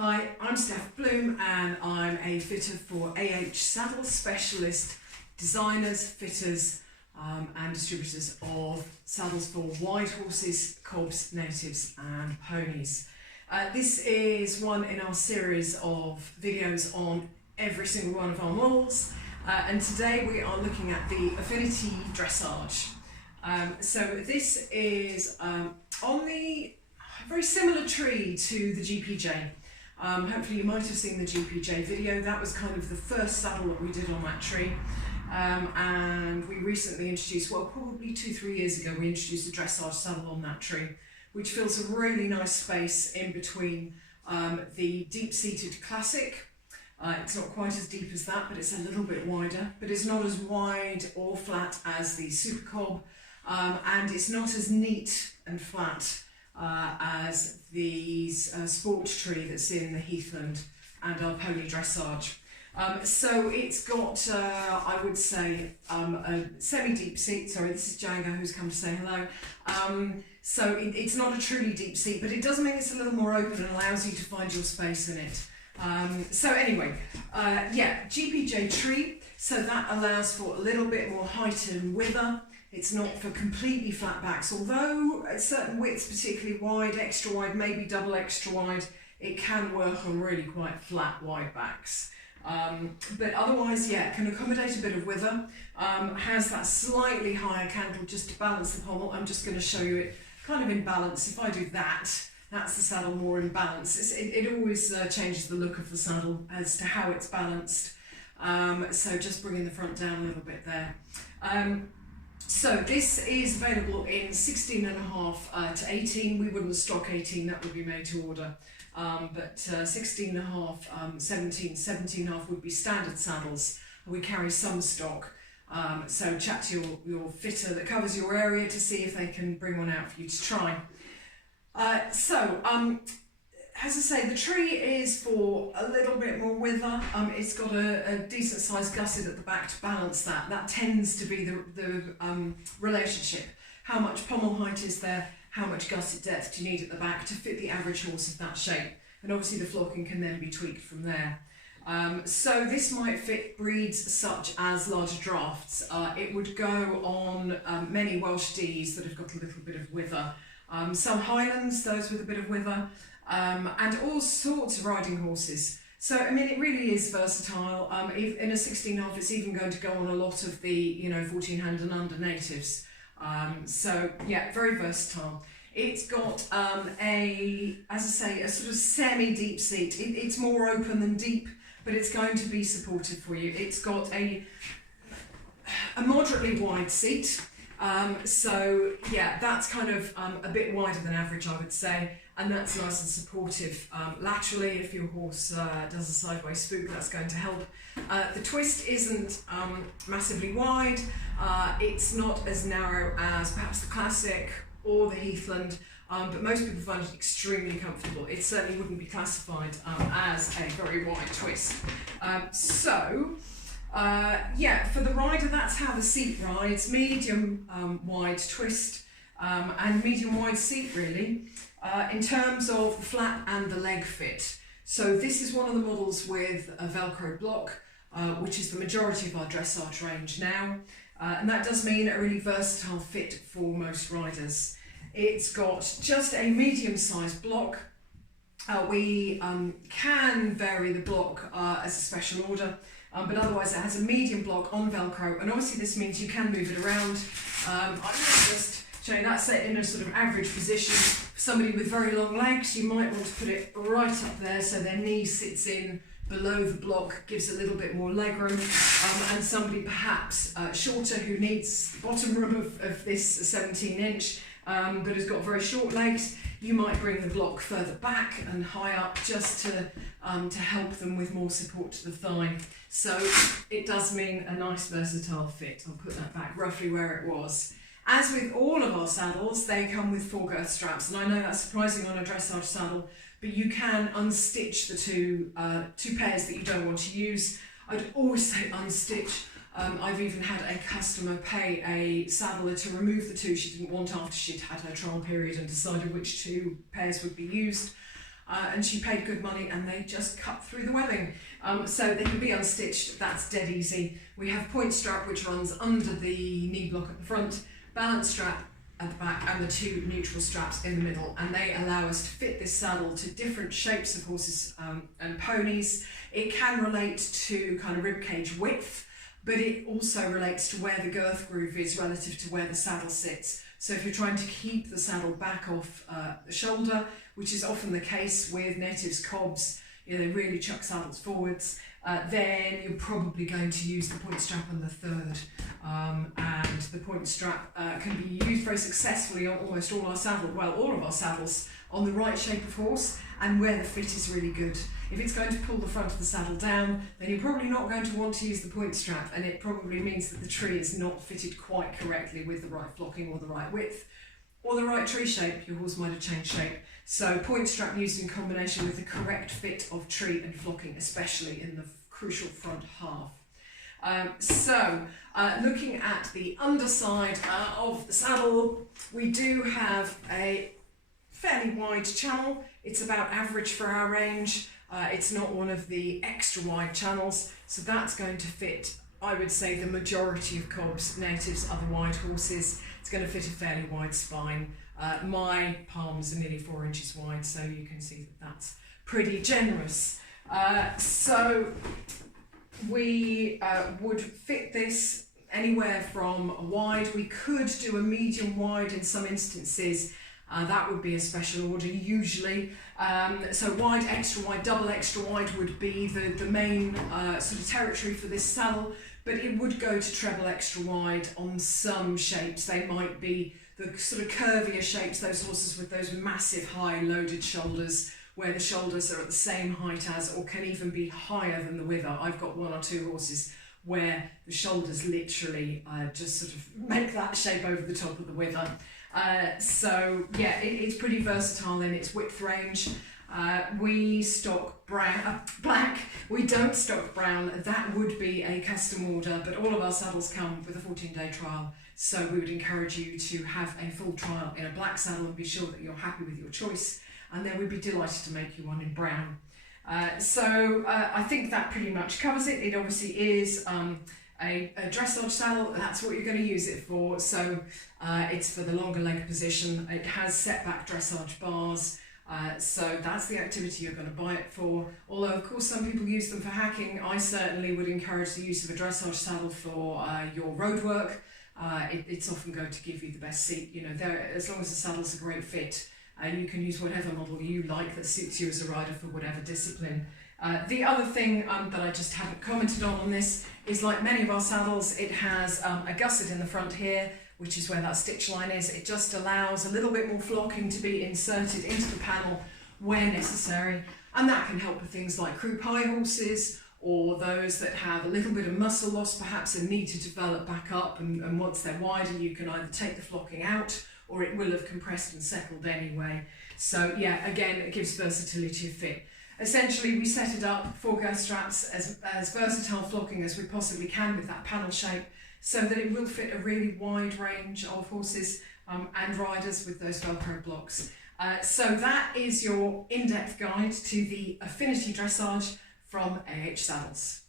Hi, I'm Steph Bloom and I'm a fitter for AH Saddle Specialist, designers, fitters and distributors of saddles for wide horses, cobs, natives and ponies. This is one in our series of videos on every single one of our models, and today we are looking at the Affinity Dressage. So this is on the very similar tree to the GPJ. Hopefully you might have seen the GPJ video. That was kind of the first saddle that we did on that tree, and we recently introduced, well, probably 2-3 years ago, we introduced a dressage saddle on that tree, which fills a really nice space in between the deep-seated classic. It's not quite as deep as that, but it's a little bit wider, but it's not as wide or flat as the Super Cob, and it's not as neat and flat as the sport tree that's in the Heathland and our pony dressage. So it's got, I would say, a semi-deep seat. Sorry, this is Django who's come to say hello. So it's not a truly deep seat, but it does mean it's a little more open and allows you to find your space in it. So anyway, yeah, GPJ tree, so that allows for a little bit more height and wither. It's not for completely flat backs, although at certain widths, particularly wide, extra wide, maybe double extra wide, it can work on really quite flat wide backs. But otherwise, yeah, it can accommodate a bit of wither, has that slightly higher cantle just to balance the pommel. I'm just going to show you it kind of in balance. If I do that, that's the saddle more in balance. It always changes the look of the saddle as to how it's balanced. So just bringing the front down a little bit there. So this is available in 16.5 to 18. We wouldn't stock 18, that would be made to order. But 16.5, 17, 17.5 would be standard saddles. We carry some stock. So chat to your fitter that covers your area to see if they can bring one out for you to try. As I say, the tree is for a little bit more wither. It's got a decent sized gusset at the back to balance that. That tends to be the relationship. How much pommel height is there? How much gusset depth do you need at the back to fit the average horse of that shape? And obviously the flocking can then be tweaked from there. So this might fit breeds such as larger drafts. It would go on many Welsh Ds that have got a little bit of wither. Some Highlands, those with a bit of wither. And all sorts of riding horses. So, I mean, it really is versatile. In a 16.5, it's even going to go on a lot of the, 14-hand and under natives. So, yeah, very versatile. It's got as I say, a sort of semi-deep seat. It's more open than deep, but it's going to be supportive for you. It's got a moderately wide seat. So, yeah, that's kind of a bit wider than average, I would say. And that's nice and supportive laterally. If your horse does a sideways spook, that's going to help. The twist isn't massively wide. It's not as narrow as perhaps the Classic or the Heathland, but most people find it extremely comfortable. It certainly wouldn't be classified as a very wide twist. Yeah, for the rider, that's how the seat rides. Medium wide twist and medium wide seat, really. In terms of the flat and the leg fit. So this is one of the models with a Velcro block, which is the majority of our dressage range now. And that does mean a really versatile fit for most riders. It's got just a medium-sized block. We can vary the block as a special order, but otherwise it has a medium block on Velcro, and obviously this means you can move it around. I'm going to just show you that set in a sort of average position. For somebody with very long legs, you might want to put it right up there so their knee sits in below the block, gives a little bit more leg room, and somebody perhaps shorter who needs the bottom room of this 17-inch but has got very short legs, you might bring the block further back and high up just to help them with more support to the thigh. So it does mean a nice versatile fit. I'll put that back roughly where it was. As with all of our saddles, they come with foregirth straps, and I know that's surprising on a dressage saddle, but you can unstitch the two pairs that you don't want to use. I'd always say unstitch. I've even had a customer pay a saddler to remove the two she didn't want after she'd had her trial period and decided which two pairs would be used. and she paid good money, and they just cut through the webbing. So they can be unstitched, that's dead easy. We have point strap which runs under the knee block at the front, balance strap at the back, and the two neutral straps in the middle, and they allow us to fit this saddle to different shapes of horses and ponies. It can relate to kind of ribcage width, but it also relates to where the girth groove is relative to where the saddle sits. So if you're trying to keep the saddle back off the shoulder, which is often the case with natives cobs, they really chuck saddles forwards, then you're probably going to use the point strap on the third. And the point strap can be used very successfully on almost all of our saddles on the right shape of horse and where the fit is really good. If it's going to pull the front of the saddle down, then you're probably not going to want to use the point strap, and it probably means that the tree is not fitted quite correctly with the right flocking or the right width or the right tree shape. Your horse might have changed shape. So point strap used in combination with the correct fit of tree and flocking, especially in the crucial front half. Looking at the underside of the saddle, we do have a fairly wide channel. It's about average for our range. It's not one of the extra wide channels, so that's going to fit, I would say, the majority of cobs, natives, other wide horses. It's going to fit a fairly wide spine. My palms are nearly 4 inches wide, so you can see that that's pretty generous. So we would fit this anywhere from wide. We could do a medium wide in some instances. That would be a special order usually. So wide, extra wide, double extra wide would be the main sort of territory for this saddle, but it would go to treble extra wide on some shapes. They might be the sort of curvier shapes, those horses with those massive high loaded shoulders, where the shoulders are at the same height as, or can even be higher than the wither. I've got 1 or 2 horses where the shoulders literally just sort of make that shape over the top of the wither. It's pretty versatile in its width range. We stock black. We don't stock brown. That would be a custom order, but all of our saddles come with a 14-day trial. So we would encourage you to have a full trial in a black saddle and be sure that you're happy with your choice. And then we'd be delighted to make you one in brown. I think that pretty much covers it. It obviously is a dressage saddle. That's what you're going to use it for. So it's for the longer leg position. It has setback dressage bars. So that's the activity you're going to buy it for. Although of course some people use them for hacking. I certainly would encourage the use of a dressage saddle for your road work. It's often going to give you the best seat. As long as the saddle's a great fit, you can use whatever model you like that suits you as a rider for whatever discipline. The other thing that I just haven't commented on this is, like many of our saddles, it has a gusset in the front here, which is where that stitch line is. It just allows a little bit more flocking to be inserted into the panel where necessary, and that can help with things like croup high horses or those that have a little bit of muscle loss perhaps and need to develop back up, and once they're wider you can either take the flocking out or it will have compressed and settled anyway. So yeah, again, it gives versatility of fit. Essentially, we set it up for girth straps as versatile flocking as we possibly can with that panel shape, so that it will fit a really wide range of horses and riders with those Velcro blocks. So that is your in-depth guide to the Affinity Dressage from AH Saddles.